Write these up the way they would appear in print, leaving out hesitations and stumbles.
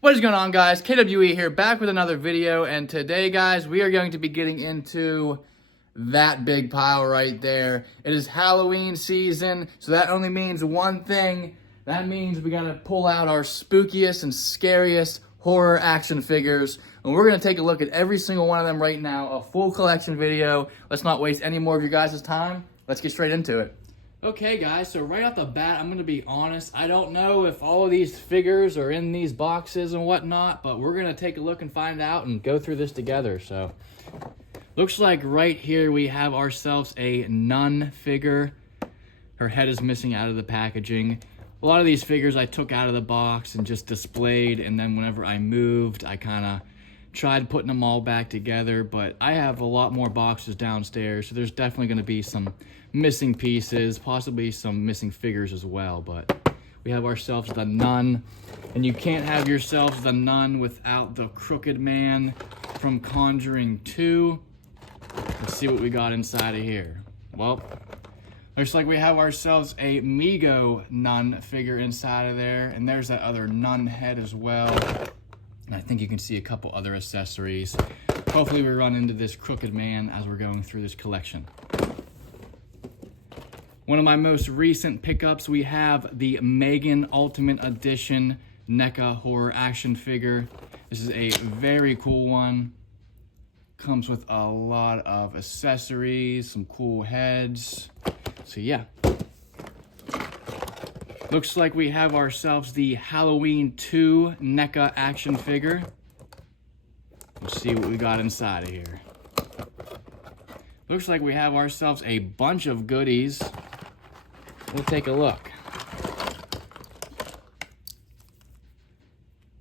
What is going on, guys? KWE here, back with another video, and today, guys, we are going to be getting into that big pile right there. It is Halloween season, so that only means one thing. That means we gotta pull out our spookiest and scariest horror action figures, and we're gonna take a look at every single one of them right now, a full collection video. Let's not waste any more of your guys' time. Let's get straight into it. Okay, guys, so right off the bat, I'm going to be honest. I don't know if all of these figures are in these boxes and whatnot, but we're going to take a look and find out and go through this together. So, looks like right here we have ourselves a nun figure. Her head is missing out of the packaging. A lot of these figures I took out of the box and just displayed, and then whenever I moved, I kind of tried putting them all back together, but I have a lot more boxes downstairs, so there's definitely going to be some missing pieces, possibly some missing figures as well. But we have ourselves the nun, and you can't have yourselves the nun without the crooked man from Conjuring 2. Let's see what we got inside of here. Well, looks like we have ourselves a Mego nun figure inside of there, and there's that other nun head as well. And I think you can see a couple other accessories. Hopefully we run into this crooked man as we're going through this collection. One of my most recent pickups, we have the Megan Ultimate Edition Neca horror action figure. This is a very cool one. Comes with a lot of accessories, some cool heads. So yeah. Looks like we have ourselves the Halloween 2 Neca action figure. Let's see what we got inside of here. Looks like we have ourselves a bunch of goodies. We'll take a look.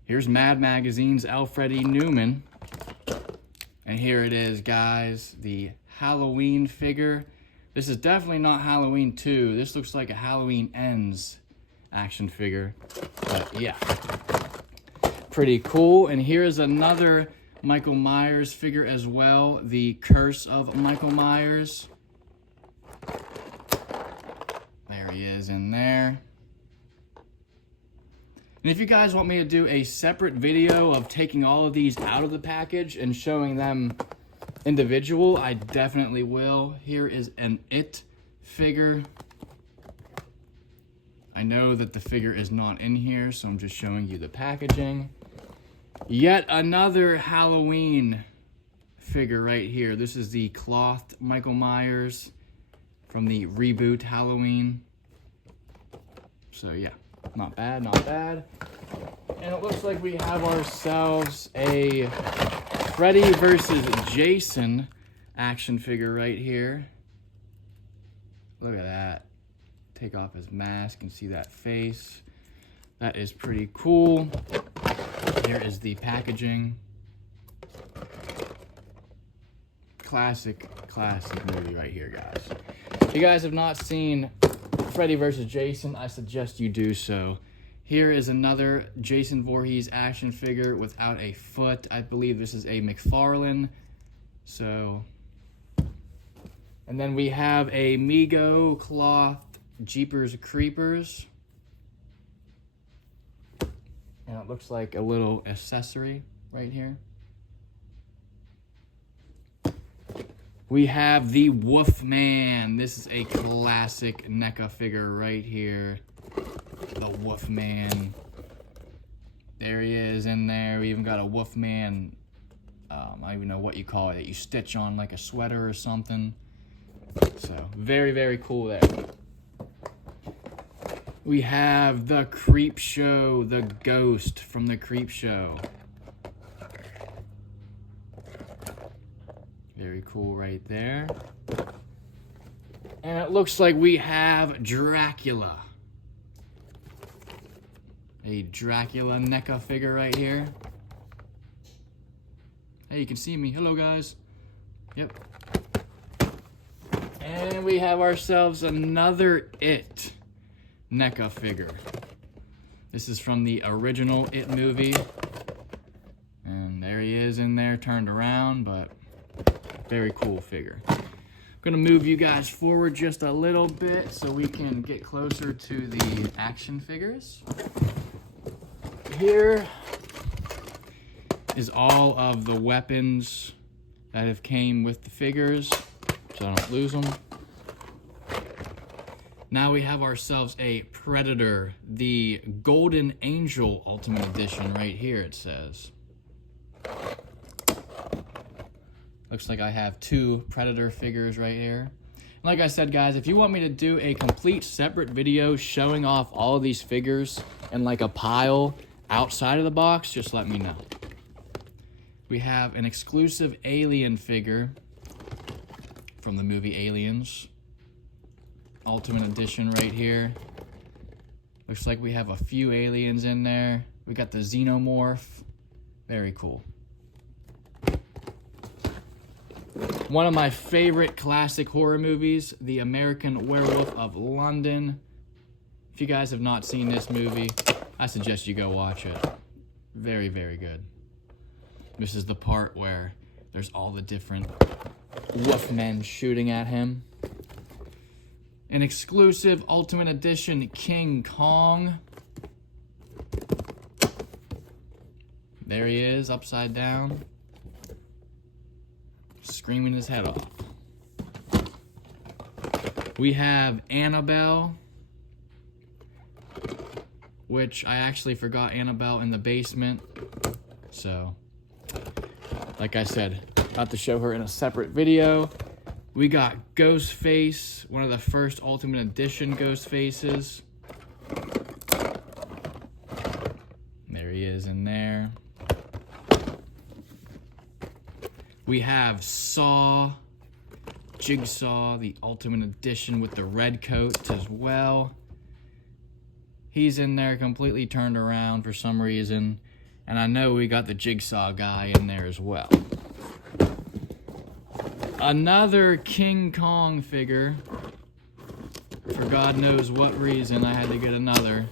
Here's Mad Magazine's Alfred E. Newman. And here it is, guys, the Halloween figure. This is definitely not Halloween 2. This looks like a Halloween Ends action figure. But yeah, pretty cool. And here is another Michael Myers figure as well, the Curse of Michael Myers. There he is in there. And if you guys want me to do a separate video of taking all of these out of the package and showing them individual, I definitely will. Here is an It figure. I know that the figure is not in here, so I'm just showing you the packaging. Yet another Halloween figure right here. This is the clothed Michael Myers from the reboot Halloween. So yeah, not bad, not bad. And it looks like we have ourselves a Freddy versus Jason action figure right here. Look at that. Take off his mask and see that face. That is pretty cool. Here is the packaging. Classic movie right here, guys. If you guys have not seen Freddy vs. Jason, I suggest you do so. Here is another Jason Voorhees action figure without a foot. I believe this is a McFarlane. So, and then we have a Mego cloth Jeepers Creepers. And it looks like a little accessory right here. We have the Wolfman. This is a classic NECA figure right here. The Wolfman. There he is in there. We even got a Wolfman, I don't even know what you call it, that you stitch on like a sweater or something. So, very, very cool there. We have the Creep Show, the ghost from the Creep Show. Very cool right there. And it looks like we have Dracula. A Dracula NECA figure right here. Hey, you can see me. Hello, guys. Yep. And we have ourselves another It NECA figure. This is from the original It movie. And there he is in there, turned around, but very cool figure. I'm gonna move you guys forward just a little bit so we can get closer to the action figures. Here is all of the weapons that have came with the figures, so I don't lose them. Now we have ourselves a Predator, the Golden Angel Ultimate Edition right here, it says. Looks like I have 2 Predator figures right here. And like I said, guys, if you want me to do a complete separate video showing off all of these figures in like a pile outside of the box, just let me know. We have an exclusive Alien figure from the movie Aliens. Ultimate Edition right here. Looks like we have a few aliens in there. We got the Xenomorph. Very cool. One of my favorite classic horror movies, The American Werewolf of London. If you guys have not seen this movie, I suggest you go watch it. Very, very good. This is the part where there's all the different wolfmen shooting at him. An exclusive Ultimate Edition King Kong. There he is, upside down, screaming his head off. We have Annabelle, which I actually forgot Annabelle in the basement. So, like I said, about to show her in a separate video. We got Ghostface, one of the first Ultimate Edition Ghostfaces. There he is in there. We have Saw, Jigsaw, the Ultimate Edition with the red coat as well. He's in there completely turned around for some reason. And I know we got the Jigsaw guy in there as well. Another King Kong figure. For God knows what reason, I had to get another.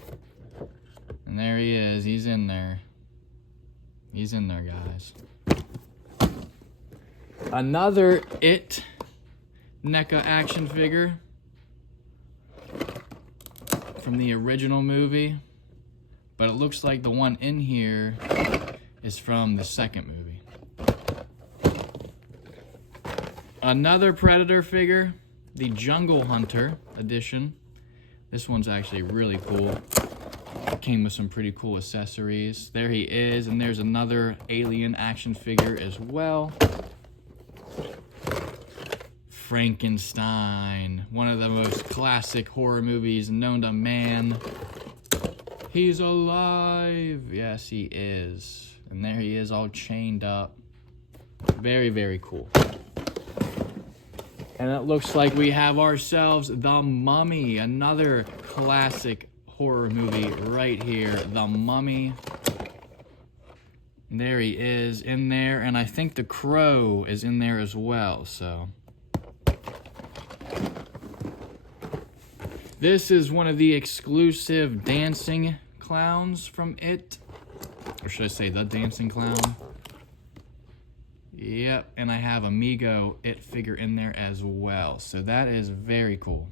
And there he is. He's in there. He's in there, guys. Another It Neca action figure from the original movie. But it looks like the one in here is from the second movie. Another Predator figure, the Jungle Hunter edition. This one's actually really cool. It came with some pretty cool accessories. There he is, and there's another Alien action figure as well. Frankenstein, one of the most classic horror movies known to man. He's alive. Yes, he is. And there he is, all chained up. Very, very cool. And it looks like we have ourselves The Mummy, another classic horror movie right here. The Mummy. And there he is in there, and I think the Crow is in there as well, so. This is one of the exclusive dancing clowns from It. Or should I say the dancing clown? Yep, and I have Amigo It figure in there as well. So that is very cool.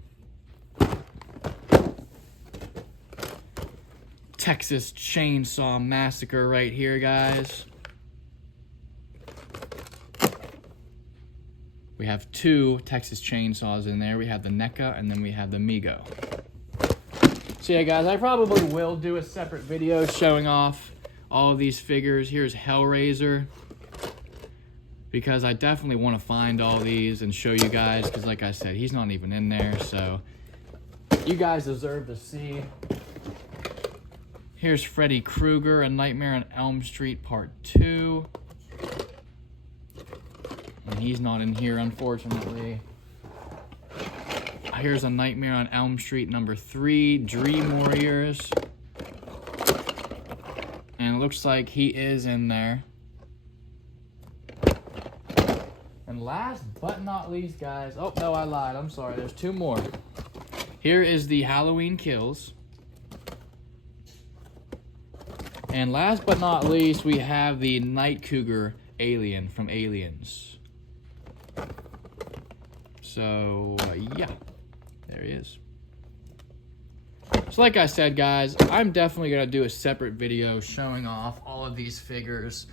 Texas Chainsaw Massacre right here, guys. We have 2 Texas Chainsaws in there. We have the Neca and then we have the Amigo. So yeah, guys, I probably will do a separate video showing off all of these figures. Here's Hellraiser, because I definitely want to find all these and show you guys, because like I said, he's not even in there, so you guys deserve to see. Here's Freddy Krueger, A Nightmare on Elm Street Part 2. And he's not in here, unfortunately. Here's A Nightmare on Elm Street number 3, Dream Warriors. And it looks like he is in there. And last but not least, guys, oh no, I lied, I'm sorry, there's 2 more. Here is the Halloween Kills. And last but not least, we have the Night Cougar alien from Aliens. So, yeah, there he is. So like I said, guys, I'm definitely going to do a separate video showing off all of these figures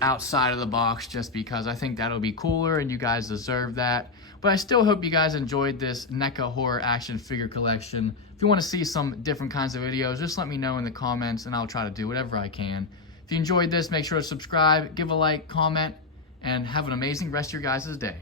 outside of the box just because I think that'll be cooler and you guys deserve that. But I still hope you guys enjoyed this NECA horror action figure collection. If you want to see some different kinds of videos, just let me know in the comments and I'll try to do whatever I can. If you enjoyed this, make sure to subscribe, give a like, comment, and have an amazing rest of your guys' day.